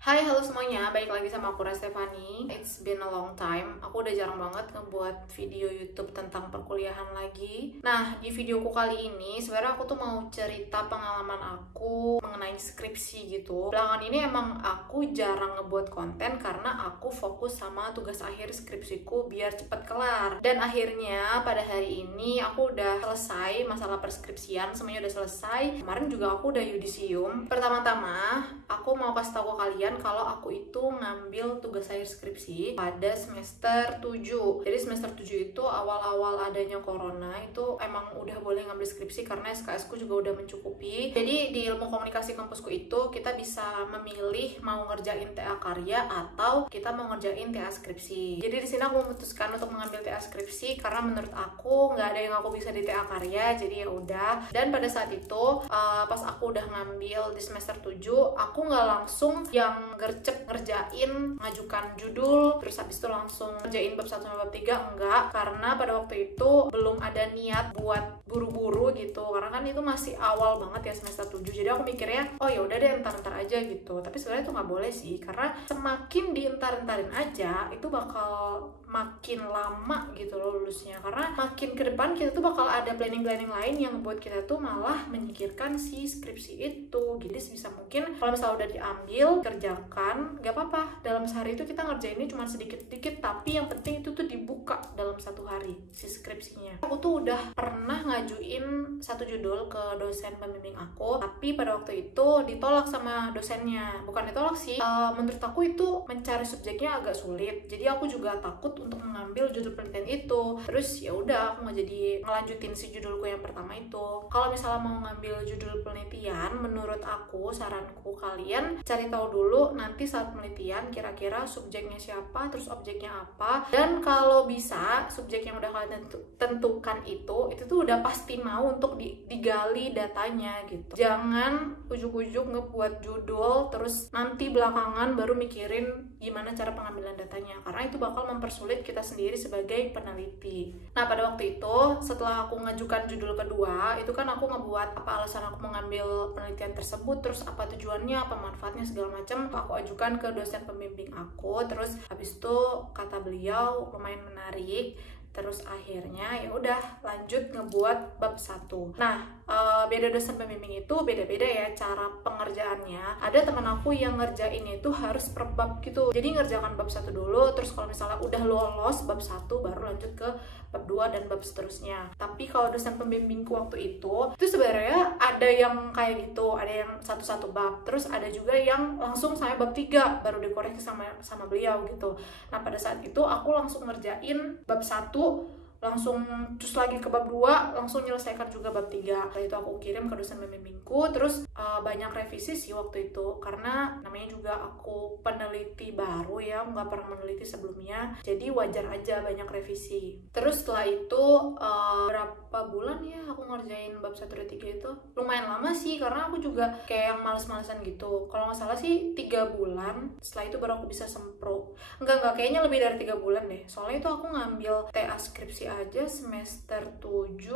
Hai, halo semuanya. Balik lagi sama aku, Stefani. It's been a long time. Aku udah jarang banget ngebuat video YouTube tentang perkuliahan lagi. Nah, di videoku kali ini sebenarnya aku tuh mau cerita pengalaman aku mengenai skripsi gitu. Belakangan ini emang aku jarang ngebuat konten karena aku fokus sama tugas akhir skripsiku biar cepet kelar. Dan akhirnya pada hari ini aku udah selesai masalah perskripsian, semuanya udah selesai. Kemarin juga aku udah yudisium. Pertama-tama, aku mau kasih tahu ke kalian kalau aku itu ngambil tugas akhir skripsi pada semester 7. Jadi semester 7 itu awal-awal adanya corona itu emang udah boleh ngambil skripsi karena SKS ku juga udah mencukupi. Jadi di ilmu komunikasi kampusku itu kita bisa memilih mau ngerjain TA karya atau kita mau ngerjain TA skripsi. Jadi di sini aku memutuskan untuk mengambil TA skripsi karena menurut aku nggak ada yang aku bisa di TA karya, jadi ya udah. Dan pada saat itu pas aku udah ngambil di semester 7, aku nggak langsung yang gercep ngerjain ngajukan judul terus habis itu langsung ngerjain bab 1 sampai bab 3, enggak, karena pada waktu itu belum ada niat buat buru-buru gitu, karena kan itu masih awal banget ya semester 7. Jadi aku mikirnya oh ya udah deh entar-entar aja gitu, tapi sebenarnya itu nggak boleh sih, karena semakin dientar-entarin aja itu bakal makin lama gitu loh lulusnya, karena makin ke depan kita tuh bakal ada planning-planning lain yang buat kita tuh malah menyingkirkan si skripsi itu. Jadi sebisa mungkin kalau misalnya udah diambil, kerjakan, gak apa-apa, dalam sehari itu kita ngerjainnya cuma sedikit-sedikit, tapi yang penting itu tuh dibuka dalam satu hari si skripsinya. Aku tuh udah pernah ngajuin satu judul ke dosen pembimbing aku, tapi pada waktu itu ditolak sama dosennya. Bukan ditolak sih, menurut aku itu mencari subjeknya agak sulit, jadi aku juga takut untuk mengambil judul penelitian itu. Terus ya udah aku nggak jadi ngelanjutin si judulku yang pertama itu. Kalau misalnya mau ngambil judul penelitian, menurut aku saranku kalian cari tahu dulu nanti saat penelitian kira-kira subjeknya siapa, terus objeknya apa, dan kalau bisa subjek yang udah kalian tentukan itu tuh udah pasti mau untuk digali datanya gitu. Jangan ujuk-ujuk ngebuat judul terus nanti belakangan baru mikirin gimana cara pengambilan datanya, karena itu bakal mempersulit kita sendiri sebagai peneliti. Nah, pada waktu itu setelah aku ngajukan judul kedua, itu kan aku ngebuat apa alasan aku mengambil penelitian tersebut, terus apa tujuannya, apa manfaatnya, segala macam aku ajukan ke dosen pembimbing aku. Terus habis itu kata beliau lumayan menarik. Terus akhirnya ya udah lanjut ngebuat bab 1. Nah, beda dosen pembimbing itu beda-beda ya cara pengerjaannya. Ada teman aku yang ngerjainnya itu harus per bab gitu. Jadi ngerjakan bab 1 dulu, terus kalau misalnya udah lolos bab 1 baru lanjut ke bab 2 dan bab seterusnya. Tapi kalau dosen pembimbingku waktu itu sebenarnya ada yang kayak gitu, ada yang satu-satu bab, terus ada juga yang langsung sampai bab 3 baru dikoreksi sama beliau gitu. Nah, pada saat itu aku langsung ngerjain bab 1, langsung terus lagi ke bab 2, langsung menyelesaikan juga bab 3. Setelah itu aku kirim ke dosen pembimbingku. Terus banyak revisi sih waktu itu, karena namanya juga aku peneliti baru ya, nggak pernah meneliti sebelumnya, jadi wajar aja banyak revisi. Terus setelah itu berapa bulan ya aku ngerjain bab 1 dan 3 itu, lumayan lama sih, karena aku juga kayak yang males-malesan gitu. Kalau nggak salah sih 3 bulan, setelah itu baru aku bisa sempro. Enggak, kayaknya lebih dari 3 bulan deh, soalnya itu aku ngambil TA skripsi aja semester 7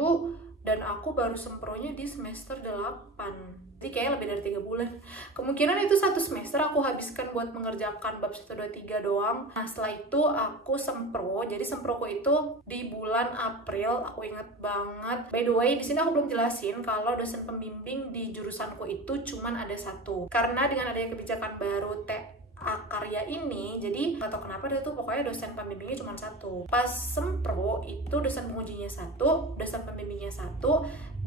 dan aku baru sempronya di semester 8. Jadi kayaknya lebih dari 3 bulan. Kemungkinan itu 1 semester aku habiskan buat mengerjakan bab 1, 2, 3 doang. Nah, setelah itu aku sempro. Jadi semproku itu di bulan April, aku inget banget. By the way, di sini aku belum jelasin kalau dosen pembimbing di jurusanku itu cuman ada 1. Karena dengan adanya kebijakan baru karya ini, jadi gak tau kenapa dia tuh pokoknya dosen pembimbingnya cuma 1. Pas sempro itu dosen pengujinya 1, dosen pembimbingnya 1,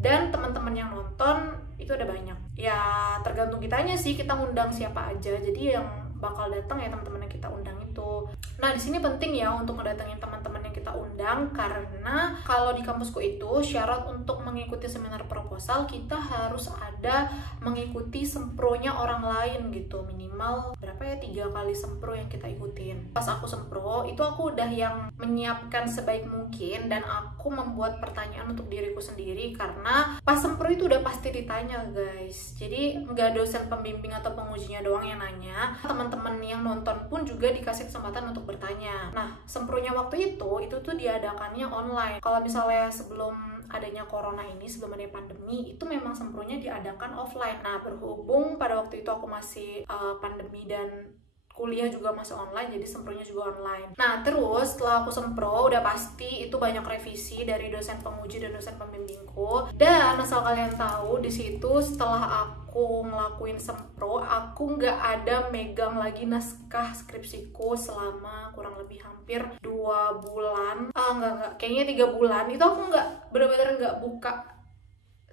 dan teman-teman yang nonton itu ada banyak. Ya tergantung kitanya sih, kita ngundang siapa aja. Jadi yang bakal datang ya teman-teman yang kita undang itu. Nah, di sini penting ya untuk ngedatengin teman-teman yang kita undang, karena kalau di kampusku itu syarat untuk mengikuti seminar proposal kita harus ada mengikuti sempronya orang lain gitu, minimal berapa ya, 3 kali sempro yang kita ikutin. Pas aku sempro itu aku udah yang menyiapkan sebaik mungkin, dan aku membuat pertanyaan untuk diriku sendiri, karena pas sempro itu udah pasti ditanya guys. Jadi nggak dosen pembimbing atau pengujinya doang yang nanya, teman-teman yang nonton pun juga dikasih kesempatan untuk bertanya. Nah, sempronya waktu itu tuh diadakannya online. Kalau misalnya sebelum adanya corona ini, sebelum adanya pandemi, itu memang sempronya diadakan offline. Nah, berhubung pada waktu itu aku masih pandemi dan kuliah juga masih online, jadi sempronya juga online. Nah, terus setelah aku sempro, udah pasti itu banyak revisi dari dosen penguji dan dosen pembimbingku. Dan asal kalian tahu, di situ setelah aku ngelakuin sempro, aku nggak ada megang lagi naskah skripsiku selama kurang lebih hampir 2 bulan. Enggak, kayaknya 3 bulan. Itu aku nggak, bener-bener nggak buka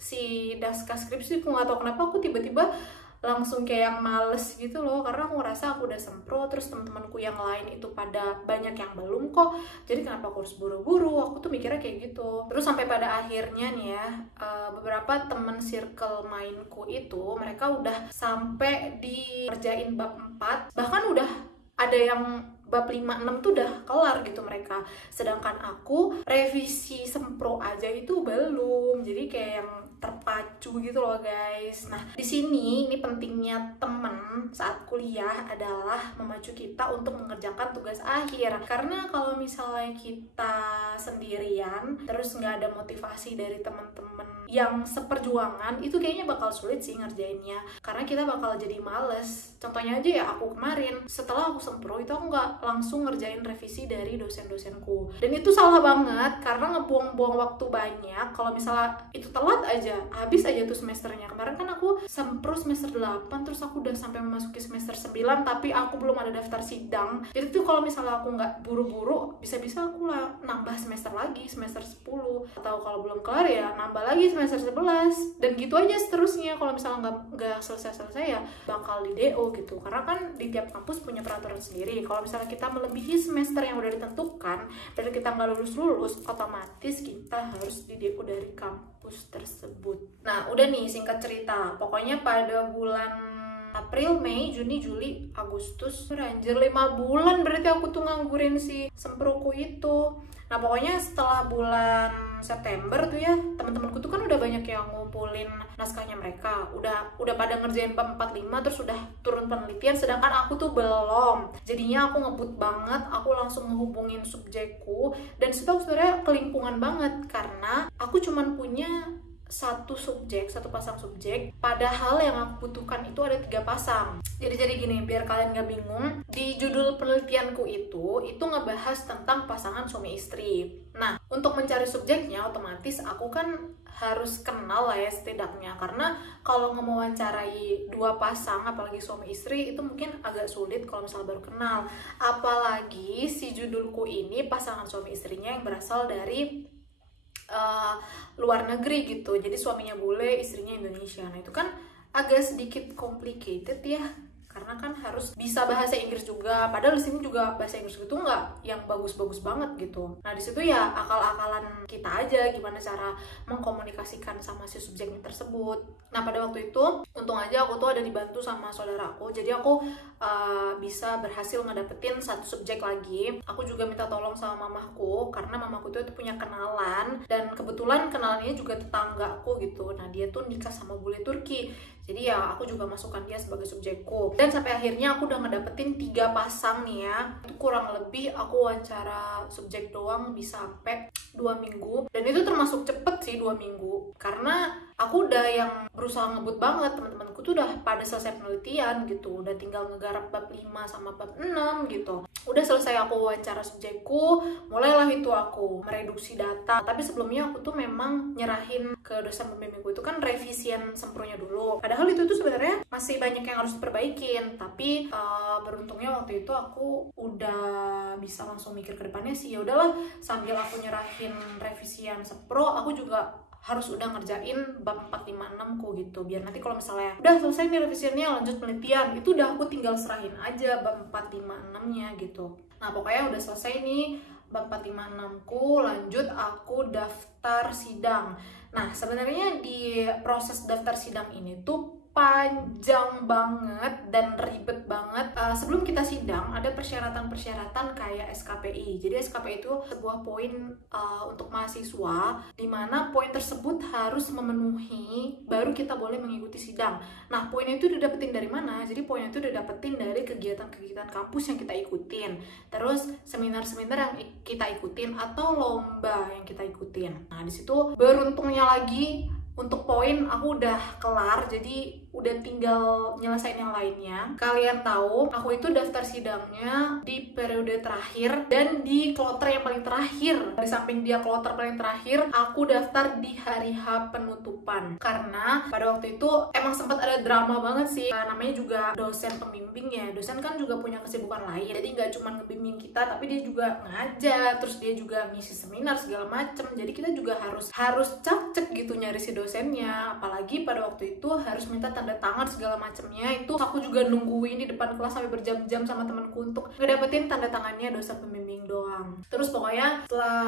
si naskah skripsiku. Nggak tahu kenapa aku tiba-tiba langsung kayak yang males gitu loh, karena aku ngerasa aku udah sempro, terus teman-temanku yang lain itu pada banyak yang belum kok, jadi kenapa aku harus buru-buru, aku tuh mikirnya kayak gitu. Terus sampai pada akhirnya nih ya, beberapa temen circle mainku itu mereka udah sampai dikerjain bab 4, bahkan udah ada yang bab 5-6 tuh udah kelar gitu mereka, sedangkan aku revisi sempro aja itu belum. Jadi kayak yang terpacu gitu loh guys. Nah, di sini ini pentingnya temen saat kuliah adalah memacu kita untuk mengerjakan tugas akhir. Karena kalau misalnya kita sendirian terus nggak ada motivasi dari teman-teman yang seperjuangan, itu kayaknya bakal sulit sih ngerjainnya, karena kita bakal jadi males. Contohnya aja ya, aku kemarin setelah aku sempro itu aku nggak langsung ngerjain revisi dari dosen-dosenku, dan itu salah banget karena ngebuang-buang waktu banyak. Kalau misalnya itu telat aja, habis aja tuh semesternya. Kemarin kan aku sempro semester 8, terus aku udah sampai memasuki semester 9, tapi aku belum ada daftar sidang. Jadi tuh kalau misalnya aku nggak buru-buru, bisa-bisa aku nambah semester lagi, semester 10, atau kalau belum kelar ya nambah lagi semester 11, dan gitu aja seterusnya. Kalau misalnya nggak selesai-selesai ya bakal di DO gitu, karena kan di tiap kampus punya peraturan sendiri. Kalau misalnya kita melebihi semester yang udah ditentukan dan kita nggak lulus, otomatis kita harus di DO dari kampus tersebut. Nah, udah nih singkat cerita, pokoknya pada bulan April, Mei, Juni, Juli, Agustus, anjir 5 bulan berarti aku tuh nganggurin si semproku itu. Nah, pokoknya setelah bulan September tuh ya, teman-temanku tuh kan udah banyak yang ngumpulin naskahnya mereka, udah pada ngerjain bab 45, terus udah turun penelitian, sedangkan aku tuh belum. Jadinya aku ngebut banget, aku langsung ngehubungin subjekku, dan situ aku sebenarnya kelimpungan banget karena aku cuman punya satu pasang subjek, padahal yang aku butuhkan itu ada 3 pasang. Jadi gini, biar kalian gak bingung, di judul penelitianku itu ngebahas tentang pasangan suami istri. Nah, untuk mencari subjeknya otomatis aku kan harus kenal lah ya setidaknya, karena kalau mewawancarai 2 pasang apalagi suami istri itu mungkin agak sulit kalau misalnya baru kenal. Apalagi si judulku ini pasangan suami istrinya yang berasal dari luar negeri gitu, jadi suaminya bule, istrinya Indonesia. Nah, itu kan agak sedikit complicated ya, karena kan harus bisa bahasa Inggris juga, padahal di sini juga bahasa Inggris itu nggak yang bagus-bagus banget gitu. Nah, di situ ya akal-akalan kita aja gimana cara mengkomunikasikan sama si subjeknya tersebut. Nah, pada waktu itu untung aja aku tuh ada dibantu sama saudaraku, jadi aku bisa berhasil ngedapetin 1 subjek lagi. Aku juga minta tolong sama mamaku, karena mamaku tuh punya kenalan, dan kebetulan kenalannya juga tetanggaku gitu. Nah, dia tuh nikah sama bule Turki, jadi ya aku juga masukkan dia sebagai subjekku. Dan sampai akhirnya aku udah ngedapetin 3 pasang nih ya. Itu kurang lebih aku wawancara subjek doang bisa sampai 2 minggu. Dan itu termasuk cepet sih 2 minggu, karena aku udah yang berusaha ngebut banget. Teman-temanku tuh udah pada selesai penelitian gitu, udah tinggal ngegarap bab 5 sama bab 6 gitu. Udah selesai aku wawancara subjekku, mulailah itu aku mereduksi data. Tapi sebelumnya aku tuh memang nyerahin ke dosen pembimbingku itu kan revisian sempronya dulu. Padahal itu tuh sebenarnya masih banyak yang harus diperbaikin, tapi beruntungnya waktu itu aku udah bisa langsung mikir ke depannya sih, ya udahlah, sambil aku nyerahin revisian sempro, aku juga harus udah ngerjain bab 4, 5, 6 ku gitu, biar nanti kalau misalnya udah selesai nih revisiannya, lanjut penelitian, itu udah aku tinggal serahin aja bab 4, 5, 6 nya gitu. Nah, pokoknya udah selesai nih bab 4, 5, 6 ku, lanjut aku daftar sidang. Nah, sebenarnya di proses daftar sidang ini tuh panjang banget dan ribet banget. sebelum kita sidang ada persyaratan-persyaratan kayak SKPI. Jadi SKPI itu sebuah poin untuk mahasiswa di mana poin tersebut harus memenuhi baru kita boleh mengikuti sidang. Nah, poinnya itu didapetin dari mana? Jadi poinnya itu didapetin dari kegiatan-kegiatan kampus yang kita ikutin, terus seminar-seminar yang kita ikutin, atau lomba yang kita ikutin. Nah, di situ beruntungnya lagi untuk poin aku udah kelar, jadi udah tinggal nyelesain yang lainnya. Kalian tahu, aku itu daftar sidangnya di periode terakhir dan di kloter yang paling terakhir. Di samping dia kloter paling terakhir, aku daftar di hari H penutupan. Karena pada waktu itu emang sempat ada drama banget sih. Namanya juga dosen pembimbing ya. Dosen kan juga punya kesibukan lain. Jadi nggak cuma ngebimbing kita, tapi dia juga ngajar, terus dia juga ngisi seminar segala macem. Jadi kita juga harus cek gitu nyari si dosennya. Apalagi pada waktu itu harus minta tanda tangan segala macemnya. Itu aku juga nungguin di depan kelas sampai berjam-jam sama temanku untuk ngedapetin tanda tangannya dosen pembimbing doang. Terus pokoknya setelah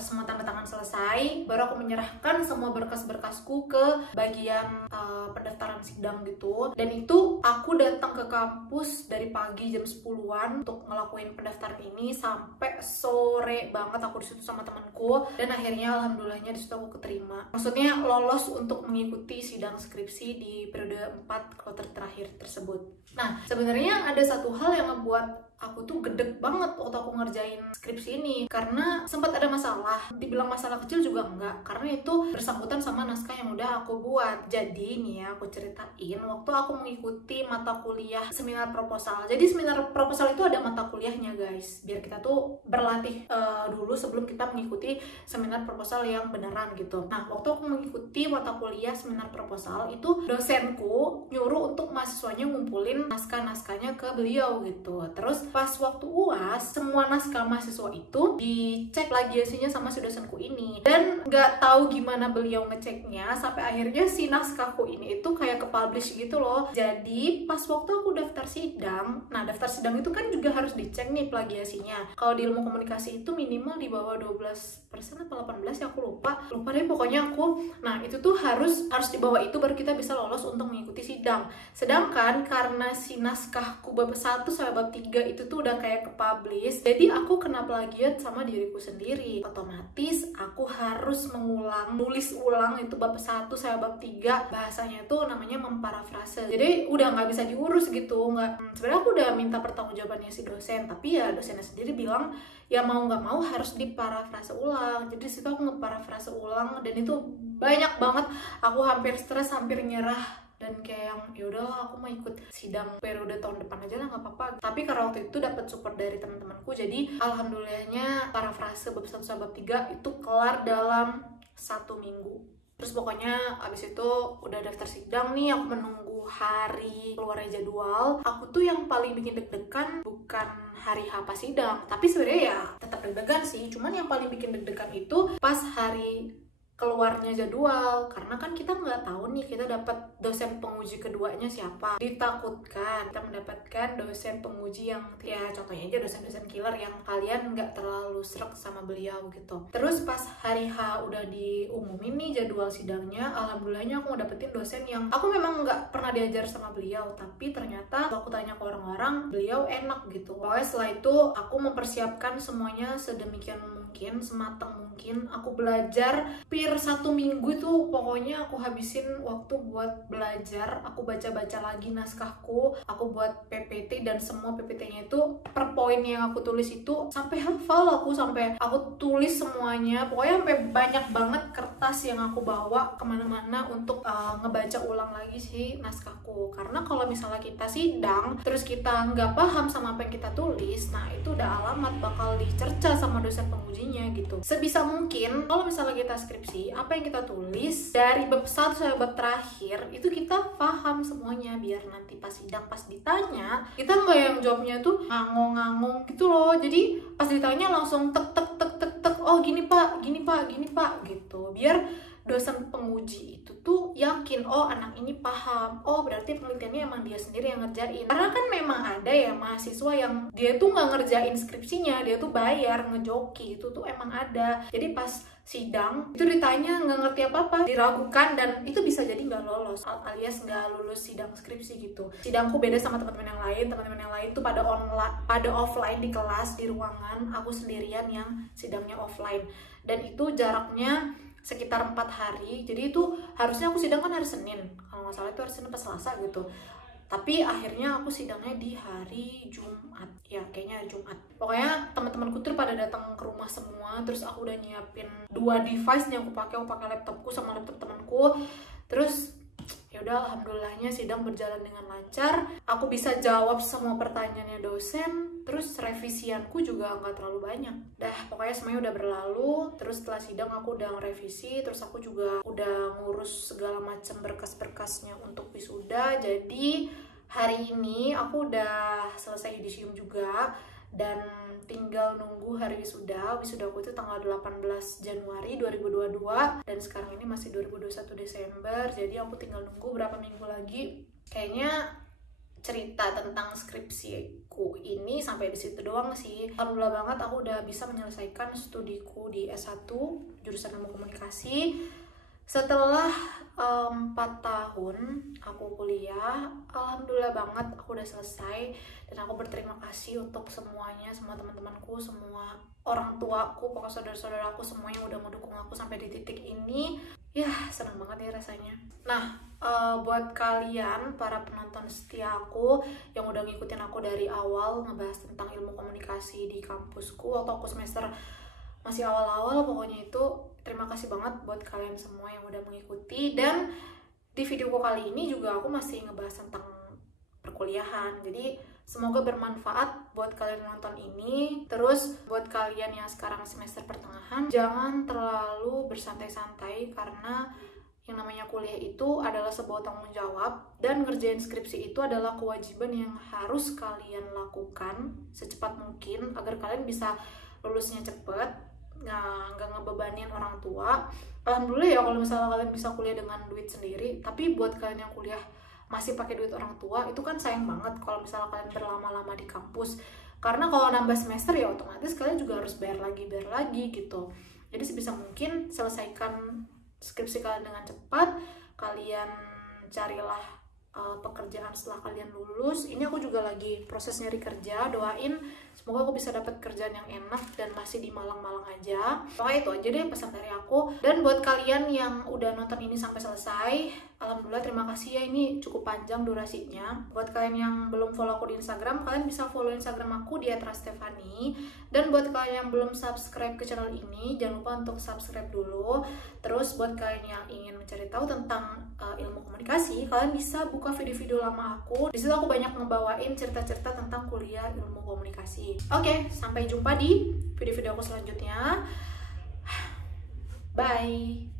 semua tanda tangan selesai, baru aku menyerahkan semua berkas-berkasku ke bagian pendaftaran sidang gitu. Dan itu aku datang ke kampus dari pagi jam 10-an untuk ngelakuin pendaftaran ini sampai sore banget aku disitu sama temanku. Dan akhirnya alhamdulillahnya disitu aku keterima. Maksudnya lolos untuk mengikuti sidang skripsi di periode 4 kloter terakhir tersebut. Nah, sebenarnya ada satu hal yang ngebuat aku tuh gedeg banget waktu aku ngerjain skripsi ini, karena sempat ada masalah. Dibilang masalah kecil juga enggak, karena itu bersangkutan sama naskah yang udah aku buat. Jadi nih ya, aku ceritain waktu aku mengikuti mata kuliah seminar proposal. Jadi seminar proposal itu ada mata kuliahnya guys, biar kita tuh berlatih dulu sebelum kita mengikuti seminar proposal yang beneran gitu. Nah, waktu aku mengikuti mata kuliah seminar proposal itu, dosenku nyuruh untuk mahasiswanya ngumpulin naskah-naskahnya ke beliau gitu. Terus pas waktu UAS, semua naskah mahasiswa itu dicek plagiasinya sama si dosenku ini. Dan nggak tahu gimana beliau ngeceknya, sampai akhirnya si naskahku ini itu kayak ke-publish gitu loh. Jadi pas waktu aku daftar sidang, nah daftar sidang itu kan juga harus dicek nih plagiasinya. Kalau di ilmu komunikasi itu minimal di bawah 12% atau 18 ya, aku lupa deh pokoknya aku. Nah itu tuh harus di bawah itu baru kita bisa lolos untuk mengikuti sidang. Sedangkan karena si naskahku bab 1 sampai bab 3 itu tuh udah kayak ke-publish, jadi aku kena plagiat sama diriku sendiri. Otomatis aku harus nulis ulang itu bab 1 sampai bab 3. Bahasanya tuh namanya memparafrase. Jadi udah nggak bisa diurus gitu. Sebenarnya aku udah minta pertanggungjawabannya si dosen, tapi ya dosennya sendiri bilang ya mau nggak mau harus diparafrase ulang. Jadi situ aku ngeparafrase ulang, dan itu banyak banget. Aku hampir stres, hampir nyerah, dan kayak yang yaudahlah aku mau ikut sidang periode tahun depan aja lah, nggak apa-apa. Tapi karena waktu itu dapat support dari teman-temanku, jadi alhamdulillahnya parafrase bab 1 sampai bab 3 itu kelar dalam 1 minggu. Terus pokoknya abis itu udah daftar sidang nih, aku menunggu hari keluarnya jadwal. Aku tuh yang paling bikin deg-degan bukan hari H pas sidang, tapi sebenarnya ya tetap deg-degan sih. Cuman yang paling bikin deg-degan itu pas hari keluarnya jadwal, karena kan kita nggak tahu nih kita dapat dosen penguji keduanya siapa. Ditakutkan kita mendapatkan dosen penguji yang ya contohnya aja dosen-dosen killer yang kalian nggak terlalu srek sama beliau gitu. Terus pas hari H udah diumumin nih jadwal sidangnya, alhamdulillahnya aku dapetin dosen yang aku memang nggak pernah diajar sama beliau, tapi ternyata aku tanya ke orang-orang, beliau enak gitu. Pokoknya setelah itu aku mempersiapkan semuanya sedemikian mungkin, sematang mungkin. Aku belajar 1 minggu tuh pokoknya aku habisin waktu buat belajar. Aku baca-baca lagi naskahku, aku buat PPT, dan semua PPT-nya itu per poin yang aku tulis itu sampai hafal aku, sampai aku tulis semuanya. Pokoknya sampai banyak banget kertas yang aku bawa kemana-mana untuk ngebaca ulang lagi sih naskahku. Karena kalau misalnya kita sidang terus kita nggak paham sama apa yang kita tulis, nah itu udah alamat bakal dicerca sama dosen pengujinya gitu. Sebisa mungkin kalau misalnya kita skripsi, apa yang kita tulis dari bab 1 sampai bab terakhir itu kita paham semuanya, biar nanti pas sidang, pas ditanya kita nggak yang jawabnya tuh ngangong-ngangong gitu loh. Jadi pas ditanya langsung tek oh gini pak gitu, biar dosen penguji itu tuh yakin, oh anak ini paham, oh berarti penelitiannya emang dia sendiri yang ngerjain. Karena kan memang ada ada ya mahasiswa yang dia tuh nggak ngerjain skripsinya, dia tuh bayar ngejoki, itu tuh emang ada. Jadi pas sidang itu ditanya nggak ngerti apa-apa, diragukan, dan itu bisa jadi nggak lolos alias nggak lulus sidang skripsi gitu. Sidangku beda sama teman-teman yang lain. Teman-teman yang lain tuh pada offline di kelas, di ruangan. Aku sendirian yang sidangnya offline, dan itu jaraknya sekitar 4 hari. Jadi itu harusnya aku sidang kan hari Senin, kalau nggak salah itu hari Senin pas Selasa gitu, tapi akhirnya aku sidangnya di hari Jumat, ya kayaknya hari Jumat. Pokoknya teman-temanku tuh pada datang ke rumah semua, terus aku udah nyiapin 2 device yang aku pakai laptopku sama laptop temanku. Terus ya udah, alhamdulillahnya sidang berjalan dengan lancar. Aku bisa jawab semua pertanyaannya dosen, terus revisianku juga nggak terlalu banyak. Dah, pokoknya semuanya udah berlalu. Terus setelah sidang aku udah ngerevisi, terus aku juga udah ngurus segala macam berkas-berkasnya untuk wisuda. Jadi hari ini aku udah selesai yudisium juga, dan tinggal nunggu hari wisuda. Wisudaku itu tanggal 18 Januari 2022, dan sekarang ini masih 2021 Desember. Jadi aku tinggal nunggu berapa minggu lagi. Kayaknya cerita tentang skripsiku ini sampai di situ doang sih. Alhamdulillah banget aku udah bisa menyelesaikan studiku di S1 jurusan Ilmu Komunikasi. Setelah 4 tahun aku kuliah, alhamdulillah banget aku udah selesai, dan aku berterima kasih untuk semuanya, semua teman-temanku, semua orang tuaku, pokoknya saudara-saudaraku, semua yang udah mendukung aku sampai di titik ini. Ya, senang banget ya rasanya. Nah, buat kalian para penonton setia aku yang udah ngikutin aku dari awal ngebahas tentang ilmu komunikasi di kampusku waktu aku semester masih awal-awal, pokoknya itu terima kasih banget buat kalian semua yang udah mengikuti. Dan di videoku kali ini juga aku masih ngebahas tentang perkuliahan, jadi semoga bermanfaat buat kalian nonton ini. Terus buat kalian yang sekarang semester pertengahan, jangan terlalu bersantai-santai, karena yang namanya kuliah itu adalah sebuah tanggung jawab, dan ngerjain skripsi itu adalah kewajiban yang harus kalian lakukan secepat mungkin agar kalian bisa lulusnya cepet, nggak ngebebanin orang tua. Alhamdulillah ya kalau misalnya kalian bisa kuliah dengan duit sendiri, tapi buat kalian yang kuliah masih pakai duit orang tua, itu kan sayang banget kalau misalnya kalian berlama-lama di kampus, karena kalau nambah semester ya otomatis kalian juga harus bayar lagi gitu. Jadi sebisa mungkin selesaikan skripsi kalian dengan cepat, kalian carilah pekerjaan setelah kalian lulus. Ini aku juga lagi proses nyari kerja, doain semoga aku bisa dapat kerjaan yang enak dan masih di Malang-Malang aja. Pokoknya itu aja deh pesan dari aku. Dan buat kalian yang udah nonton ini sampai selesai, alhamdulillah terima kasih ya, ini cukup panjang durasinya. Buat kalian yang belum follow aku di Instagram, kalian bisa follow Instagram aku di @rastefani. Dan buat kalian yang belum subscribe ke channel ini, jangan lupa untuk subscribe dulu. Terus buat kalian yang ingin mencari tahu tentang ilmu komunikasi, kalian bisa buka video-video lama aku. Di situ aku banyak ngebawain cerita-cerita tentang kuliah ilmu komunikasi. Oke, sampai jumpa di video-video aku selanjutnya. Bye.